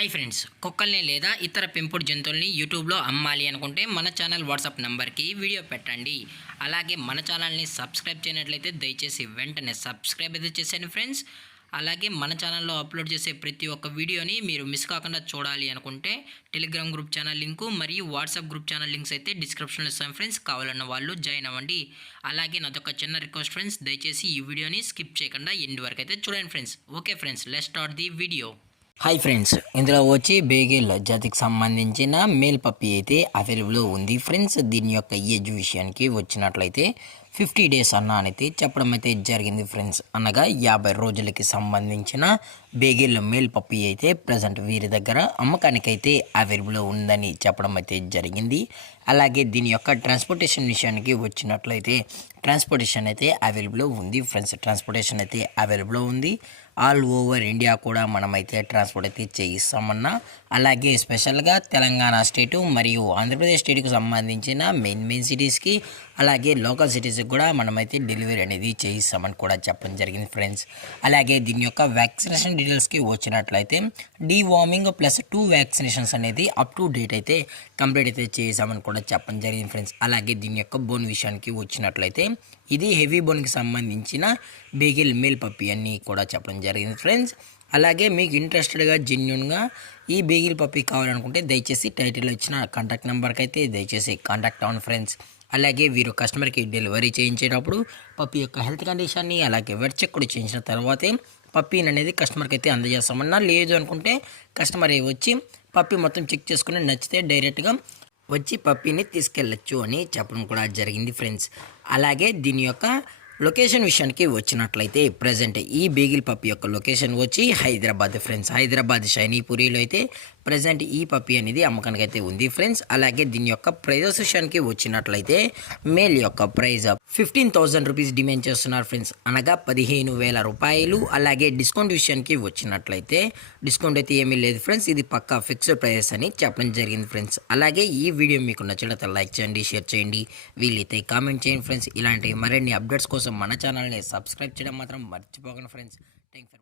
Hi friends, కుక్కల్ని లేదా ఇతర పెంపుడు జంతువుల్ని యూట్యూబ్లో అమ్మాలి అనుకుంటే మన ఛానల్ వాట్సాప్ నెంబర్కి వీడియో పెట్టండి. అలాగే మన ఛానల్ని సబ్స్క్రైబ్ చేయనట్లయితే దయచేసి వెంటనే సబ్స్క్రైబ్ అయితే చేసేయండి ఫ్రెండ్స్. అలాగే మన ఛానల్లో అప్లోడ్ చేసే ప్రతి ఒక్క వీడియోని మీరు మిస్ కాకుండా చూడాలి అనుకుంటే టెలిగ్రామ్ గ్రూప్ ఛానల్ లింకు మరియు వాట్సాప్ గ్రూప్ ఛానల్ లింక్స్ అయితే డిస్క్రిప్షన్లో ఇస్తాను ఫ్రెండ్స్. కావాలన్న వాళ్ళు జాయిన్ అవ్వండి. అలాగే నాదొక చిన్న రిక్వెస్ట్ ఫ్రెండ్స్, దయచేసి ఈ వీడియోని స్కిప్ చేయకుండా ఎండ్ వరకు అయితే చూడండి friends. Okay friends, let's start the video. Hi friends, ఇందులో వచ్చి బేగిల్ జాతికి సంబంధించిన మేల్ పప్పీ అయితే అవైలబుల్ ఉంది ఫ్రెండ్స్. దీని యొక్క ఏజ్ విషయానికి వచ్చినట్లయితే 50 డేస్ అయితే చెప్పడం అయితే జరిగింది ఫ్రెండ్స్. అనగా 50 రోజులకి సంబంధించిన బేగిల్ మేల్ పప్పీ అయితే ప్రజెంట్ వీరి దగ్గర అమ్మకానికైతే అవైలబుల్ ఉందని చెప్పడం అయితే జరిగింది. అలాగే దీని యొక్క ట్రాన్స్పోర్టేషన్ విషయానికి వచ్చినట్లయితే ట్రాన్స్పోర్టేషన్ అయితే అవైలబుల్ ఉంది ఫ్రెండ్స్. ట్రాన్స్పోర్టేషన్ అయితే అవైలబుల్ ఉంది. ఆల్ ఓవర్ ఇండియా కూడా మనమైతే ట్రాన్స్పోర్ట్ అయితే చేయిస్తామన్నా. అలాగే స్పెషల్గా తెలంగాణ స్టేటు మరియు ఆంధ్రప్రదేశ్ స్టేట్కి సంబంధించిన మెయిన్ సిటీస్కి అలాగే లోకల్ సిటీస్కి కూడా మనమైతే డెలివరీ అనేది చేయిస్తామని కూడా చెప్పడం జరిగింది ఫ్రెండ్స్. అలాగే దీని యొక్క వ్యాక్సినేషన్ డీటెయిల్స్కి వచ్చినట్లయితే డీవార్మింగ్ ప్లస్ 2 వ్యాక్సినేషన్స్ అనేది అప్ టు డేట్ అయితే కంప్లీట్ అయితే చేసామని కూడా చెప్పడం జరిగింది ఫ్రెండ్స్. అలాగే దీని యొక్క బోన్ విషయానికి వచ్చినట్లయితే ఇది హెవీ బోన్కి సంబంధించిన బేగిల్ మేల్ పప్పీ అని కూడా చెప్పడం జరిగింది ఫ్రెండ్స్. అలాగే మీకు ఇంట్రెస్టెడ్గా జెన్యున్గా ఈ బేగిల్ పప్పీ కావాలనుకుంటే దయచేసి టైటిల్లో ఇచ్చిన కాంటాక్ట్ నెంబర్కి అయితే దయచేసి కాంటాక్ట్ అవ్వండి ఫ్రెండ్స్. అలాగే వీరు కస్టమర్కి డెలివరీ చేయించేటప్పుడు పప్పీ యొక్క హెల్త్ కండిషన్ని అలాగే వెట్ చెక్ కూడా చేయించిన తర్వాతే పప్పీని అనేది కస్టమర్కి అయితే అందజేస్తామన్నా. లేదు అనుకుంటే కస్టమర్ వచ్చి పప్పీ మొత్తం చెక్ చేసుకుని నచ్చితే డైరెక్ట్గా వచ్చి పప్పీని తీసుకెళ్ళచ్చు అని చెప్పడం కూడా జరిగింది ఫ్రెండ్స్. అలాగే దీని యొక్క లొకేషన్ విషయానికి వచ్చినట్లయితే ప్రజెంట్ ఈ బేగిల్ పప్పీ యొక్క లొకేషన్ వచ్చి హైదరాబాద్ ఫ్రెండ్స్. హైదరాబాద్ షైనీపురిలో అయితే ప్రజెంట్ ఈ పప్పీ అనేది అమ్మకానికి అయితే ఉంది ఫ్రెండ్స్. అలాగే దీని యొక్క ప్రైజెస్ విషయానికి వచ్చినట్లయితే మేల్ యొక్క ప్రైజ్ 15,000 రూపీస్ డిమాండ్ చేస్తున్నారు ఫ్రెండ్స్, అనగా 15,000 రూపాయలు. అలాగే డిస్కౌంట్ విషయానికి వచ్చినట్లయితే డిస్కౌంట్ అయితే ఏమీ లేదు ఫ్రెండ్స్, ఇది పక్కా ఫిక్స్డ్ ప్రైజెస్ అని చెప్పడం జరిగింది ఫ్రెండ్స్. అలాగే ఈ వీడియో మీకు నచ్చినట్లయితే లైక్ చేయండి, షేర్ చేయండి, వీలైతే కామెంట్ చేయండి ఫ్రెండ్స్. ఇలాంటి మరిన్ని అప్డేట్స్ కోసం మన ఛానల్ని సబ్స్క్రైబ్ చేయడం మాత్రం మర్చిపోకండి ఫ్రెండ్స్. Thank for